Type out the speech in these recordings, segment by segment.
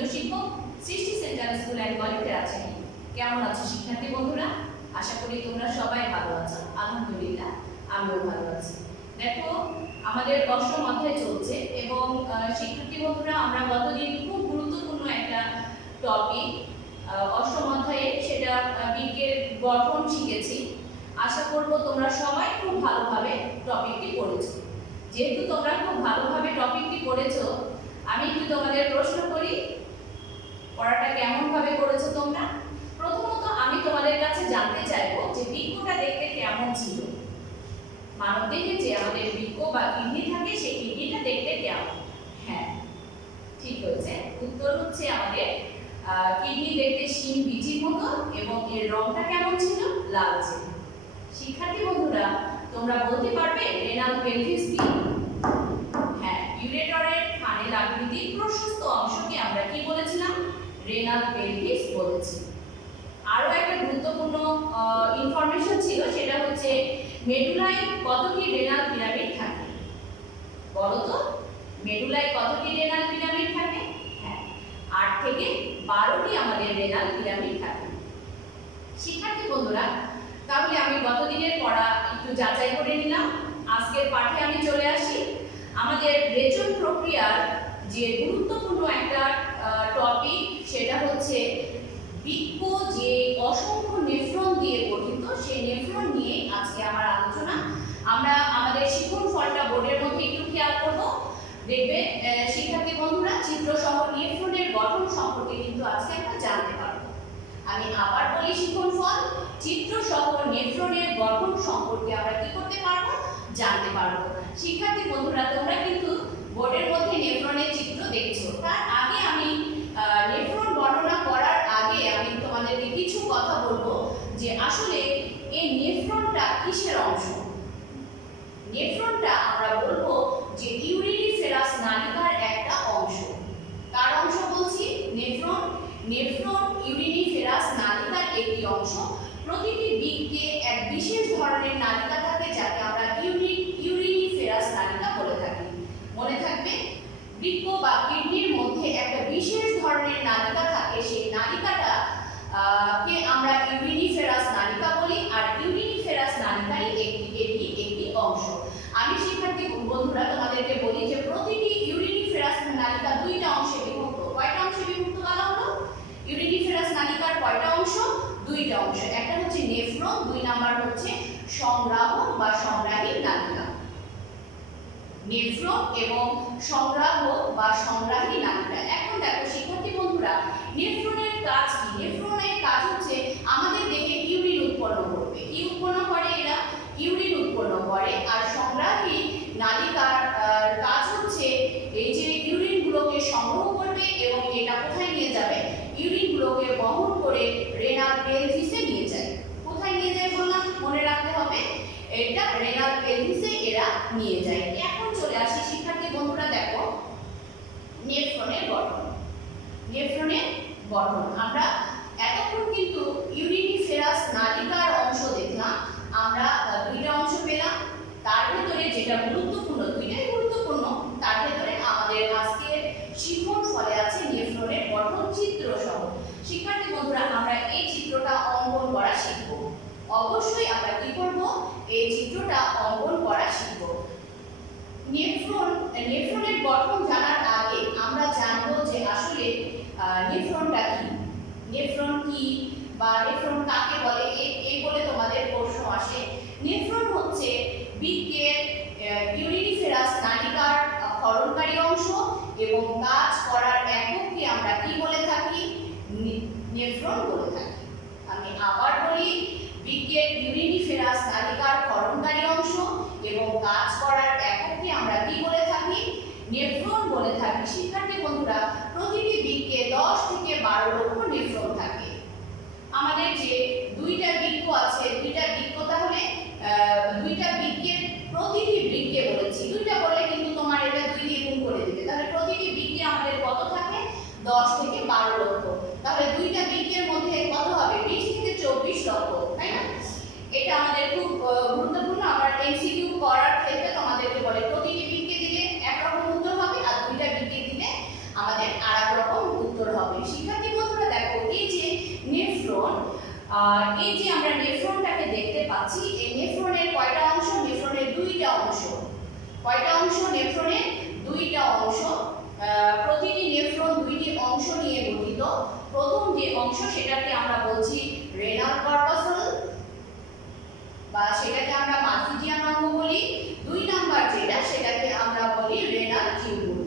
Senior শিক্ষক সৃষ্টি centre school and কলেজে আছেন। কেমন আছো শিক্ষার্থী বন্ধুরা? আশা করি তোমরা সবাই ভালো আছো। আলহামদুলিল্লাহ আমিও ভালো আছি। দেখো আমাদের অষ্টম অধ্যায় চলছে এবং শিক্ষার্থী বন্ধুরা আমরা গতদিন খুব গুরুত্বপূর্ণ একটা টপিক অষ্টম অধ্যায়ে সেটা বৃক্কের গঠন শিখেছি। আশা করব তোমরা সবাই খুব ভালোভাবে টপিকটি পড়েছো। যেহেতু তোমরা খুব ভালোভাবে টপিকটি পড়েছো, আমি একটু তোমাদের প্রশ্ন করি, পড়াটা কেমন ভাবে করেছো তোমরা? প্রথমত আমি তোমাদের কাছে জানতে চাইবো যে বৃক্কটা দেখতে কেমন ছিল। মানবদেহে যে আমাদের বৃক্ক বা কিডনি থাকে সেই কিডনিটা দেখতে কেমন? হ্যাঁ ঠিক হয়েছে, উত্তর হচ্ছে আমাদের কিডনি দেখতে শিং বিচির মতো এবং এর রংটা কেমন ছিল? লালচে। শিক্ষার্থী বন্ধুরা তোমরা বলতে পারবে রেনাল পেলভিস কি? হ্যাঁ, ইউরেটরের ফানেল আকৃতির প্রশস্ত অংশকে আমরা কি বলেছিলাম? রেনাল পেলভিস বলেছি। আরো একটা গুরুত্বপূর্ণ ইনফরমেশন ছিল, সেটা হচ্ছে মেডুলায় কতটি রেনাল পিরামিড থাকে? বলো তো, মেডুলায় কতটি রেনাল পিরামিড থাকে? হ্যাঁ, 8 থেকে 12টি আমাদের রেনাল পিরামিড থাকে। শিক্ষার্থী বন্ধুরা তাহলে আমি গতদিনের পড়া একটু যাচাই করে নিলাম। আজকের পাঠে আমি চলে আসি। আমাদের রেচন প্রক্রিয়ার যে গুরুত্বপূর্ণ একটা টপিক সেটা হচ্ছে বৃক্ক যে অসংখ্য নেফ্রন দিয়ে গঠিত, সেই নেফ্রন নিয়ে আজকে আমার আলোচনা। আমরা আমাদের শিখন ফলটা বোর্ডের মধ্যে একটু খেয়াল করব। দেখবে শিক্ষার্থী বন্ধুরা চিত্র সহ নেফ্রনের গঠন সম্পর্কে কিন্তু আজকে আমরা জানতে পারবো। আমি আবার বলি, শিখন ফল চিত্র সহ নেফ্রনের গঠন সম্পর্কে আমরা কি করতে পারবো? জানতে পারবো। শিক্ষার্থী বন্ধুরা তোমরা কিন্তু বোর্ডের মধ্যে নেফ্রনের চিত্র দেখছো। তার আগে আমি নেফ্রন বর্ণনা করার আগে আমি তোমাদেরকে কিছু কথা বলবো যে আসলে এই নেফ্রনটা কিসের অংশ। নেফ্রনটা আমরা বলবো যে ইউরিনিফেরাস নালিকার একটা অংশ। কার অংশ বলছি? নেফ্রন। নেফ্রন ইউরিনিফেরাস নালিকার একটি অংশ। প্রতিটি বৃক্কে এক বিশেষ ধরনের নালিকা থাকে যাকে আমরা ইউরিনিফেরাস নালিকা বলে থাকি। মনে থাকবে, বৃক্ক বা কিডনির মধ্যে একটা বিশেষ ধরনের নালিকা থাকে, সেই নালিকাটা কে আমরা ইউরিনিফেরাস নালিকা বলি। আর ইউরিনিফেরাস নালিকারই এটি একটি অংশ। আমি শিক্ষার্থী বন্ধুরা তোমাদেরকে বলি যে প্রতিটি ইউরিনিফেরাস নালিকা দুইটা অংশে বিভক্ত। কয়টা অংশে বিভক্ত বলা হলো? ইউরিনিফেরাস নালিকার কয়টা অংশ? দুইটা অংশ। একটা হচ্ছে নেফ্রন, দুই নাম্বার হচ্ছে সংগ্রাহক বা সংগ্রাহী নালিকা। নেফ্রন এবং সংগ্রাহক বা সংগ্রাহী নালিকা। এখন দেখো শিক্ষার্থী বন্ধুরা, নেফ্রনের কাজ কি? নেফ্রনের কাজ হচ্ছে আমাদের দেহে ইউরিন উৎপন্ন করবে। কি উৎপন্ন করে এরা? ইউরিন উৎপন্ন করে। আর সংগ্রাহী নালিকার কাজ হচ্ছে এই যে ইউরিন গুলোকে সংগ্রহ করবে এবং এটা কোথায় নিয়ে যাবে? ইউরিন গুলোকে বহন করে রেনাল পেলভিসে নিয়ে যায়। কোথায় নিয়ে যায় বললাম? মনে রাখতে হবে, এটা রেনাল পেলভিসে এরা নিয়ে যায়। এখন চলে আসি শিক্ষার্থী বন্ধুরা, দেখো নেফ্রনের গঠন। নেফ্রনের গঠন আমরা এতক্ষণ কিন্তু ইউরিনিফেরাস নালিকার অংশ দেখলাম। আমরা দুইটা অংশ পেলাম। তার ভিতরে যেটা গুরুত্বপূর্ণ, দুইটাই গুরুত্বপূর্ণ, তার ভিতরে আমাদের আজকের শিখন ফলে আছে নেফ্রনের গঠন চিত্র সহ। শিক্ষার্থী বন্ধুরা আমরা এই চিত্রটা অঙ্কন করা শিখব। অবশ্যই আমরা কি করব? এই চিত্রটা অঙ্কন করা শিখব। নেফ্রনের গঠন জানার আগে আমরা জানবো যে আসলে নেফ্রনটা কি। নেফ্রন কি বা নেফ্রন কাকে বলে, এই বলে তোমাদের প্রশ্ন আসে। নেফ্রন হচ্ছে বৃক্কের ইউরিনিফেরাস নালিকার ক্ষরণকারী অংশ এবং কাজ করার একককে আমরা কি বলে থাকি? নেফ্রন বলে থাকি। আমি আবার বলি, বৃক্কের ইউরিনিফেরাস নালিকার ক্ষরণকারী অংশ এবং কাজ করার একককে আমরা কি বলে থাকি? নেফ্রন বলে থাকি। শিক্ষার্থী বন্ধুরা প্রতিটি বৃক্কে 10 থেকে 12 লক্ষ নেফ্রন থাকে। আমাদের যে দুইটা বৃক্ক আছে, দুইটা বৃক্ক, তাহলে দুইটা বৃক্কের প্রতিটি বৃক্কে বলেছি, দুইটা বলে কিন্তু তোমার এটা 2 দিয়ে গুণ করে দিবে। তাহলে প্রতিটি বৃক্কে আমাদের কত থাকে? 10 থেকে 12 লক্ষ। তাহলে দুইটা বৃক্কের মধ্যে কত হবে? 20 থেকে 24 লক্ষ, তাই না? এটা আমাদের খুব গুরুত্বপূর্ণ। আমরা এমসিকিউ করার ক্ষেত্রে তোমাদেরকে বলে প্রতিটি বৃক্কে দিলে একরকম উত্তর হবে আর দুইটা বৃক্কে দিলে আমাদের আরেক রকম উত্তর হবে। হবে। শিক্ষার্থী বন্ধুরা দেখো, এই যে নেফ্রন, এই যে আমরা নেফ্রনটাকে দেখতে পাচ্ছি, এই নেফ্রনের কয়টা অংশ? নেফ্রনের দুইটা অংশ। কয়টা অংশ? নেফ্রনের দুইটা অংশ। প্রতিটি নেফ্রন দুইটি অংশ নিয়ে গঠিত। প্রথম যে অংশ সেটাকে আমরা বলছি রেনাল কর্পাসল, বা সেটাকে আমরা মালপিজিয়ান অঙ্গ বলি। দুই নাম্বার যেটা, সেটাকে আমরা বলি রেনাল টিউবুল।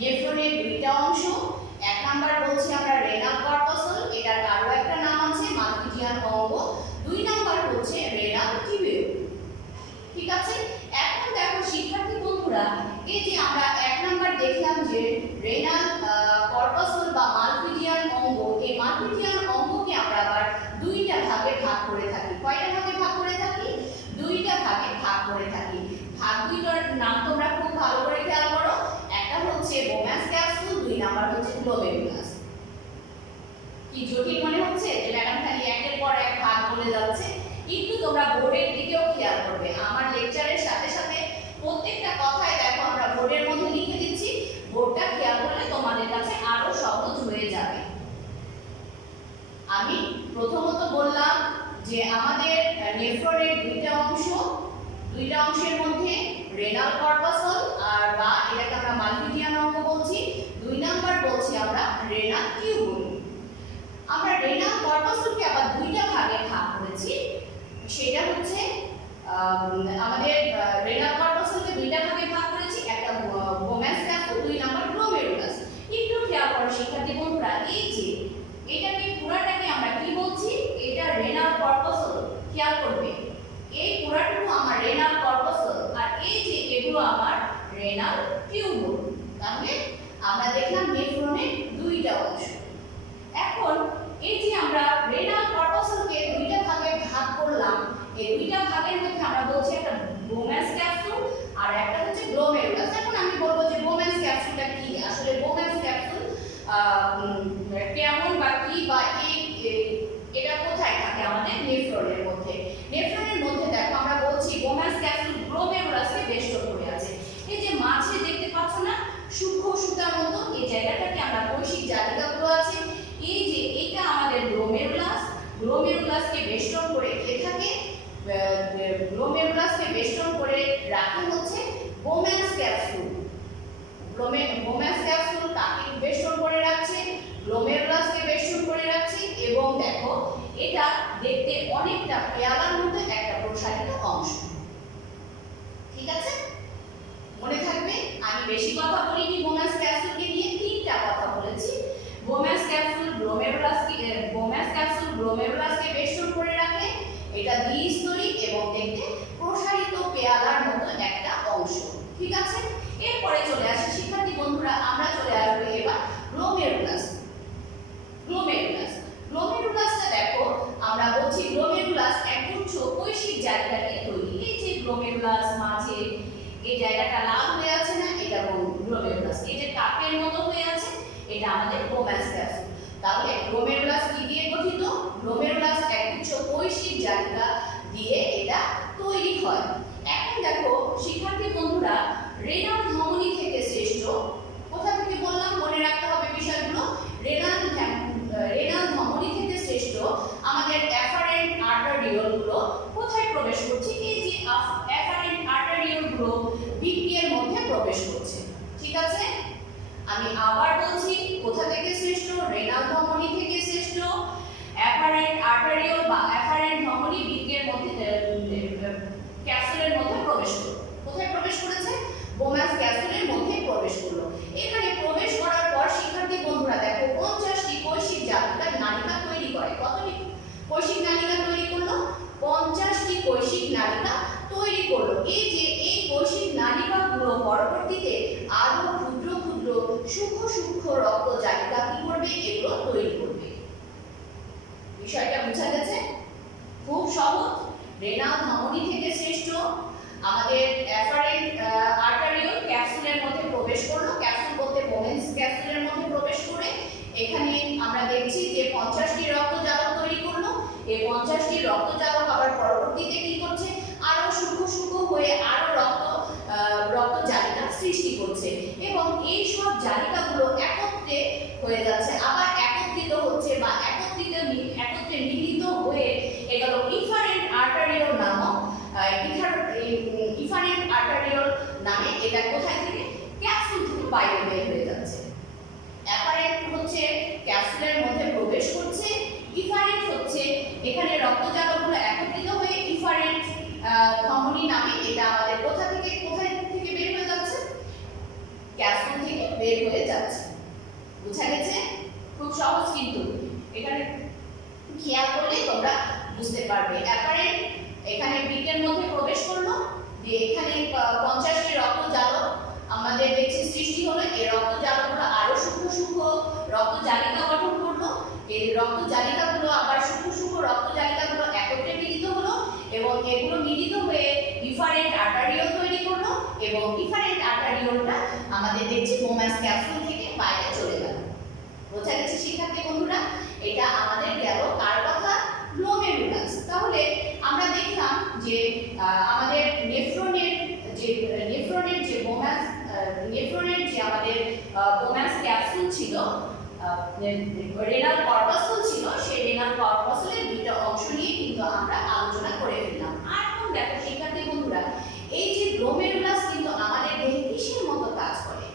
নেফ্রনের দুইটা অংশ, এক নাম্বার বলছি আমরা রেনাল কর্পাসল, এটার আরো একটা নাম আছে মালপিজিয়ান অঙ্গ। দুই নাম্বার হচ্ছে রেনাল টিউবুল। ঠিক আছে? এখন দেখো শিক্ষার্থী বন্ধুরা, এই যে আমরা এক নাম্বার দেখলাম যে রেনাল কর্পাসল বা মালপিজিয়ান অঙ্গ, এই মালপিজিয়ান অঙ্গকে আমরা আবার দুইটা ভাগে ভাগ করে থাকি। কয়টা ভাগে ভাগ করে থাকি? দুইটা ভাগে ভাগ করে থাকি। ভাগ দুইটার নাম তোমরা খুব ভালো করে খেয়াল করো। একটা হচ্ছে বোম্যান্স ক্যাপসুল, দুই নাম্বার হচ্ছে গ্লোমেরুলাস। কি জটিল মনে হচ্ছে যে ম্যাডাম খালি একের পর এক ভাগ বলে যাচ্ছে? কিন্তু তোমরা বোর্ডের দিকেও খেয়াল করবে। আমার লেকচারের সাথে সাথে প্রত্যেকটা কথাই দেখো আমরা বোর্ডের মধ্যে লিখে দিচ্ছি। বোর্ডটা খেয়াল করলে তোমাদের কাছে আরো সহজ হয়ে যাবে। আমি প্রথমত বললাম যে আমাদের নেফ্রনের দুইটা অংশ, দুইটা অংশের মধ্যে রেনাল কর্পাসল আর বা এটাকে আমরা মালপিজিয়ান অঙ্গ বলছি। দুই নাম্বার বলছি আমরা রেনাল টিউবুল। আমরা রেনাল কর্পাসলকে আবার দুইটা ভাগে ভাগ করেছি। সেটা হচ্ছে আমাদের রেনাল কর্পাসলকে দুইটা ভাগে ভাগ করেছি, একটা বোম্যান্স ক্যাপসুল, দুই নাম্বার গ্লোমেরুলাস। একটু খেয়াল করো শিক্ষার্থী বন্ধুরা, এই যে এটাকে পুরাটাকে আমরা কি বলছি? এটা রেনাল কর্পাসল। খেয়াল করবে, এই পুরাটুকু আমার রেনাল কর্পাসল, আর এই যে এগুলো আমার রেনাল টিউবুল। তাহলে আমরা দেখলাম নেফ্রনের দুইটা অংশ। এখন এই যে আমরা রেনাল কর্পাসলকে দুইটা ভাগে ভাগ করলাম, এই দুইটা ভাগের মধ্যে আমরা বলছি একটা বোম্যান্স ক্যাপসুল আর একটা হচ্ছে গ্লোমেরুলাস। এখন আমি বলবো যে বোম্যান্স ক্যাপসুলটা কি? আসলে বোম্যান্স ক্যাপসুল কেমন বা কি, বা এটা কোথায় থাকে? আমাদের নেফ্রনের মধ্যে। নেফ্রনের মধ্যে দেখো আমরা বলছি বোম্যান্স ক্যাপসুল গ্লোমেরুলাসকে বেষ্টন করে আছে। এই যে মাঝে দেখতে পাচ্ছ না সূক্ষ্ম সুতার মতো, এই জায়গাটাকে আমরা কৈশিক জালিকাগুলো আছে। এই যে এটা আমাদের গ্লোমেরুলাস, গ্লোমেরুলাসকে বেষ্টন করে কে থাকে? গ্লোমেরুলাসকে বেষ্টন করে রাখে হচ্ছে বোম্যান্স ক্যাপসুল। বোম্যান্স ক্যাপসুল কাকে বেষ্টন করে রাখছে? গ্লোমেরুলাসকে বেষ্টন করে রাখছে। এবং দেখো এটা দেখতে অনেকটা পেয়ালার মতো একটা প্রসারিত অংশ। ঠিক আছে? মনে থাকবে আমি বেশি কথা বলিনি। বোম্যান্স ক্যাপসুলকে নিয়ে তিনটা কথা বলেছি। বোম্যান্স ক্যাপসুল গ্লোমেরুলাসকে বেষ্টন করে রাখে। এটা দ্বিস্তরী এবং দেখতে প্রসারিত পেয়ালার মতো একটা অংশ। ঠিক আছে? এরপরে চলে আসি শিক্ষার্থী বন্ধুরা, আমরা চলে আসবো এবার গ্লোমেরুলাস। গ্লোমেরুলাসটা দেখো আমরা বলছি গ্লোমেরুলাস একগুচ্ছ কৈশিক জালিকা দিয়ে তৈরি। এই যে গ্লোমেরুলাস মাঝে এই জায়গাটা লাল হয়ে আছে না, এটা গ্লোমেরুলাস। এই যে কাপের মতো হয়ে আছে, এটা আমাদের বোম্যান্স ক্যাপসুল। তাহলে গ্লোমেরুলাস কি দিয়ে গঠিত? গ্লোমেরুলাস একগুচ্ছ কৈশিক জালিকা দিয়ে এটা তৈরি হয়। এখন দেখো শিক্ষার্থী বন্ধুরা, রেনাল ধমনী থেকে শ্রেষ্ঠ। কোথা থেকে বললাম? মনে রাখতে হবে বিষয়গুলো। রেনাল ধমনী থেকে শ্রেষ্ঠ আমাদের অ্যাফারেন্ট আর্টারিওলগুলো কোথায় প্রবেশ করছে? এই যে অ্যাফারেন্ট আর্টারিওলগুলো বৃক্কের মধ্যে প্রবেশ করছে। ঠিক আছে? আমি আবার বলছি, কোথা থেকে শ্রেষ্ঠ? রেনাল ধমনী থেকে শ্রেষ্ঠ। অ্যাফারেন্ট আর্টারিওল বা অ্যাফারেন্ট ধমনী বৃক্কের মধ্যে ক্যাপসুলের মধ্যে প্রবেশ করলো। কোথায় প্রবেশ করেছে? বোম্যান্স ক্যাপসুলের মধ্যে প্রবেশ করলো। এখানে প্রবেশ করার পর শিক্ষার্থী বন্ধুরা দেখো 50টি কৈশিক জালিকা নালিকা তৈরি করে। কতটি কৈশিক নালিকা তৈরি করলো? 50টি কৈশিক নালিকা তৈরি করলো। এই যে এই কৈশিক নালিকাগুলো পরবর্তীতে আরো ক্ষুদ্র ক্ষুদ্র সূক্ষ্ম রক্ত জালিকা কি করবে? এগুলো তৈরি করবে। বিষয়টা বোঝা গেছে? খুব সহজ। রেনাল ধমনী থেকে শ্রেষ্ঠ আমাদের অ্যাফারেন্ট আর্টারিওল ক্যাপসুলের মধ্যে প্রবেশ করলো। ক্যাপসুল বলতে বোম্যান্স ক্যাপসুলের মধ্যে প্রবেশ করে এখানে আমরা দেখছি যে 50টি রক্তজালক তৈরি করলো। এই 50টি রক্তজালক আবার পরবর্তীতে কি করছে? আরো সূক্ষ্ম হয়ে আরো রক্ত জালিকা সৃষ্টি করছে। এবং এই সব জালিকাগুলো একত্রে বুঝা গেছে? খুব সহজ কিন্তু এখানে খেয়াল করলে তোমরা বুঝতে পারবে। অ্যাপারেন্ট এখানে বৃত্তের মধ্যে প্রবেশ করলো, যে এখানে 50টি রক্তজালক আমাদের দেখছি সৃষ্টি হলো। এই রক্তজালকগুলো আরো সূক্ষ্ম সূক্ষ্ম রক্তজালিকা গঠন করলো। এই রক্তজালিকাগুলো আবার সূক্ষ্ম সূক্ষ্ম রক্তজালিকাগুলো একত্রে মিলিত হলো এবং এগুলো মিলিত হয়ে ডিফারেন্ট আর্টারিওল তৈরি করলো এবং ডিফারেন্ট আর্টারিওলটা আমাদের দেখছি বোমাস ক্যাপসুল থেকে বাইরে চলে গেল। বোঝা গেছে শিক্ষার্থী বন্ধুরা? এটা আমাদের গেল কার কথা? গ্লোমেরুলাস। তাহলে আমরা দেখলাম যে আমাদের নেফ্রনের যে আমাদের বোমাস ক্যাপসুল ছিল, রেনাল কর্পাসুল ছিল, সেই রেনাল কর্পাসুলের দুটো অংশ নিয়ে কিন্তু আমরা আলোচনা করে ফেললাম। আর এখন দেখো শিক্ষার্থী বন্ধুরা, এই যে গ্লোমেরুলাস কিন্তু আমাদের দেহে কিসের মতো কাজ করে?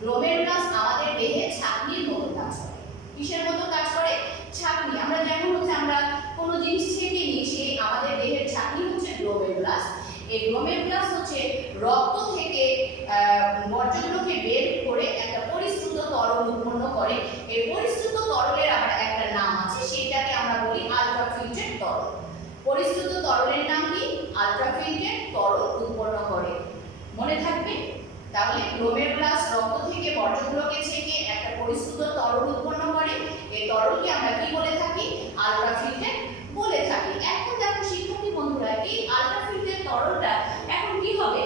গ্লোমেরুলাস আমাদের দেহে ছাঁকনির মতো কাজ করে। কিসের মতো কাজ করে? ছাঁকনি। আমরা যেমন হচ্ছে আমরা কোনো জিনিস ছেঁকে নিই, সেই আমাদের দেহের ছাঁকনি হচ্ছে গ্লোমেরুলাস। এই গ্লোমেরুলাস হচ্ছে রক্ত থেকে বর্জ্যগুলোকে বের করে একটা পরিশ্রুত তরল উৎপন্ন করে। এই পরিশ্রুত তরলের আবার একটা নাম আছে, সেটাকে আমরা বলি আলট্রাফিল্ট্রেট তরল। পরিশ্রুত তরলের নাম কি? আলট্রাফিল্ট্রেট তরল উৎপন্ন করে। মনে থাকবে? তাহলে গ্লোমেরুলাস রক্ত থেকে বর্জ্যগুলোকে ছেঁকে একটা পরিশ্রুত তরল উৎপন্ন করে। এই তরলকে আমরা কি বলে থাকি? আলট্রাফিল্ট্রেট বলে থাকি। এখন দেখো শিক্ষার্থী বন্ধুরা, এই আলট্রাফিল্ট্রেট তরলটা এখন কি হবে?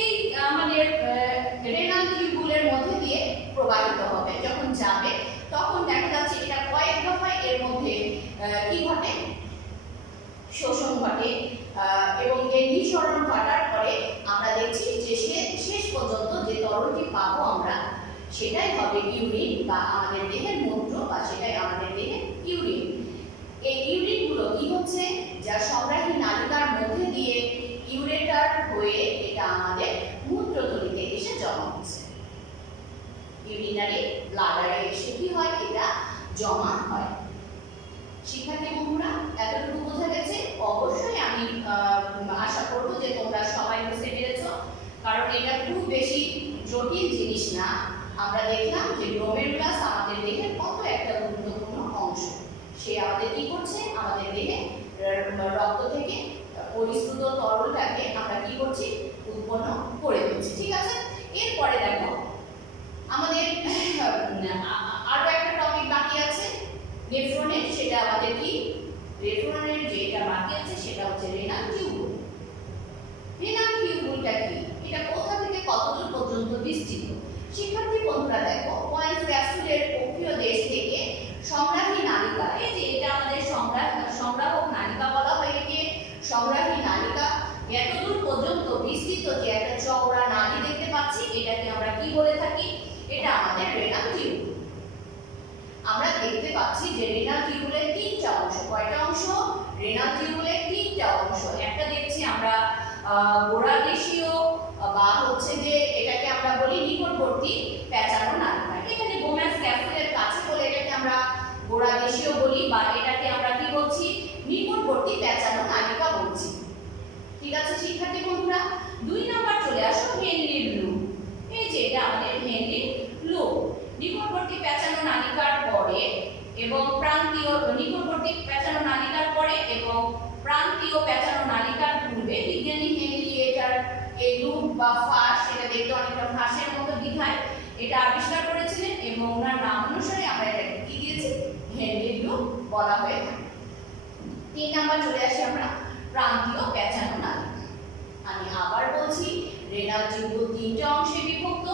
এই আমাদের রেনাল টিউবুলের মধ্যে দিয়ে প্রবাহিত হবে। যখন যাবে তখন দেখা যাচ্ছে এটা কয়েক দফায় এর মধ্যে কি ঘটে? শোষণ ঘটে এবং এই নিঃসরণ ঘটার পরে আমরা দেখছি যে শেষ পর্যন্ত যে তরলটি পাবো আমরা, সেটাই হবে ইউরিন বা আমাদের দেহের মূত্র, বা সেটাই আমাদের দেহের ইউরিন। এই ইউরিনগুলো কি হচ্ছে? যা সংগ্রাহী নালিকার মধ্যে দিয়ে ইউরেটার হয়ে এটা আমাদের মূত্রথলিতে এসে জমা হচ্ছে। ইউরিনারি ব্লাডারে এসে কি হয়? এটা জমা হয়। শিক্ষার্থী বন্ধুরা, এতটুকু বোঝা গেছে? অবশ্যই আমি আশা করব যে তোমরা সবাই বুঝতে পেরেছো, কারণ এটা খুব বেশি জটিল জিনিস না। আমরা দেখলাম যে গ্লোমেরুলাস আমাদের দেহের কত একটা গুরুত্বপূর্ণ অংশ। সে আমাদের কি করছে? আমাদের দেহে রক্ত থেকে পরিশ্রুত তরলটাকে আমরা কি করছি? উৎপন্ন করে দিচ্ছি। ঠিক আছে? এরপরে দেখো আমাদের আরো একটা টপিক বাকি আছে নেফ্রনের। সেটা আমাদের কি? নেফ্রনের যেটা বাকি আছে সেটা হচ্ছে রেনাল টিউবুল। রেনাল টিউবুলটা কি? এটা কোথা থেকে কতদূর পর্যন্ত বিস্তৃত? শিক্ষার্থী বন্ধুরা দেখো, পয়েন্ট ক্যাপসুলের অক্ষীয় দেশ থেকে সংগ্রাহী নালিকা, এই যে এটা আমাদের সংগ্রাহক নালিকা বলা হয়, একে সংগ্রাহী নালিকা এতদূর পর্যন্ত বিস্তৃত যে একটা চওড়া নালী দেখতে পাচ্ছি, এটাকে আমরা কি বলে থাকি? এটা আমাদের রেনাল টিউবুল। আমরা দেখতে পাচ্ছি যে রেনাল টিউবুলের তিনটা অংশ। কয়টা অংশ? রেনাল টিউবুলের তিনটা অংশ। একটা দেখছি আমরা গোড়াদেশীয় বা হচ্ছে যে এটাকে আমরা বলি নিকটবর্তী প্যাঁচানো নালিকা। এখানে বোমাস ক্যাপসুলের কাছে বলে এটাকে আমরা গোড়াদেশীয় বলি, বা এটাকে আমরা কি বলছি? নিকটবর্তী প্যাঁচানো নালিকা বলছি। ঠিক আছে শিক্ষার্থী বন্ধুরা? 2 নাম্বার চলে আসো হেনরির লুপ। এই যে এটা আমাদের হেনরির লুপ। নিকটবর্তী প্যাঁচানো নালিকার পরে এবং প্রান্তীয় নিকটবর্তী প্যাঁচানো নালিকার পরে এবং প্রান্তীয় প্যাঁচানো নালিকার পূর্বে বিজ্ঞানী হেনরি এটার এই লুপ বা ফাঁস, এটা দেখতে অনেকটা ফাঁসের মতো দেখায়, এটা আবিষ্কার করেছিলেন এবং ওনার নাম অনুসারে আমরা এটাকে কি দিয়েছি? হেনরির লুপ বলা হয়ে থাকে। 3 নাম্বার চলে আসি আমরা প্রান্তীয় প্যাঁচানো নালিকা। আমি আবার বলছি, রেনাল টিউবুল তিনটা অংশে বিভক্ত।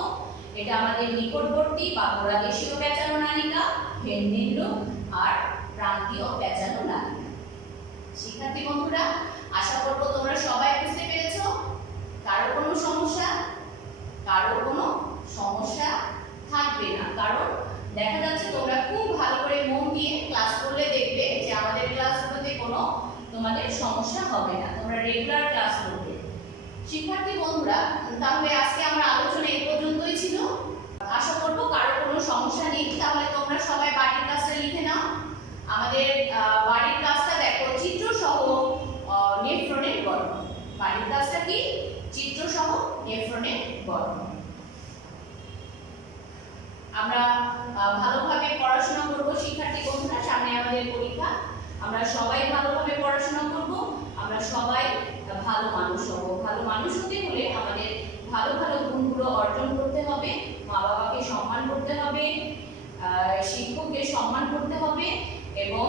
এটা আমাদের নিকটবর্তী বা গোড়াদেশীয় প্যাঁচানো নালিকা, হেনরির লুপ আর প্রান্তীয় প্যাঁচানো নালিকা। শিক্ষার্থী বন্ধুরা, আশা করব তোমরা সবাই বুঝতে পেরেছো। কারো কোনো সমস্যা? কারো কোনো সমস্যা থাকবে না, কারণ দেখা যাচ্ছে তোমরা খুব ভালো করে মন দিয়ে ক্লাস করলে দেখবে যে আমাদের ক্লাসগুলোতে কোনো তোমাদের সমস্যা হবে না। তোমরা রেগুলার ক্লাস করবে। শিক্ষার্থী বন্ধুরা, তাহলে আজকে আমরা আলোচনা এই পর্যন্তই ছিল। আশা করব কারো কোনো সমস্যা নেই। তাহলে তোমরা সবাই বাড়ির কাজটা লিখে নাও। আমাদের বাড়ির কাজটা দেখো, চিত্রসহ নেফ্রনের গঠন। বাড়ির কাজটা কি? চিত্রসহ নেফ্রনের গঠন। আমরা ভালো আমরা সবাই ভালোভাবে পড়াশোনা করব, আমরা সবাই ভালো মানুষ হব। ভালো মানুষ হতে হলে আমাদের ভালো ভালো গুণগুলো অর্জন করতে হবে, মা বাবাকে সম্মান করতে হবে, শিক্ষককে সম্মান করতে হবে এবং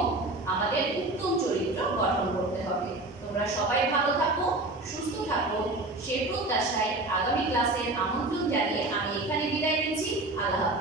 আমাদের উত্তম চরিত্র গঠন করতে হবে। তোমরা সবাই ভালো থাকো, সুস্থ থাকো, সে প্রত্যাশায় আগামী ক্লাসের আমন্ত্রণ জানিয়ে আমি এখানে বিদায় নিচ্ছি। আল্লাহ হাফেজ।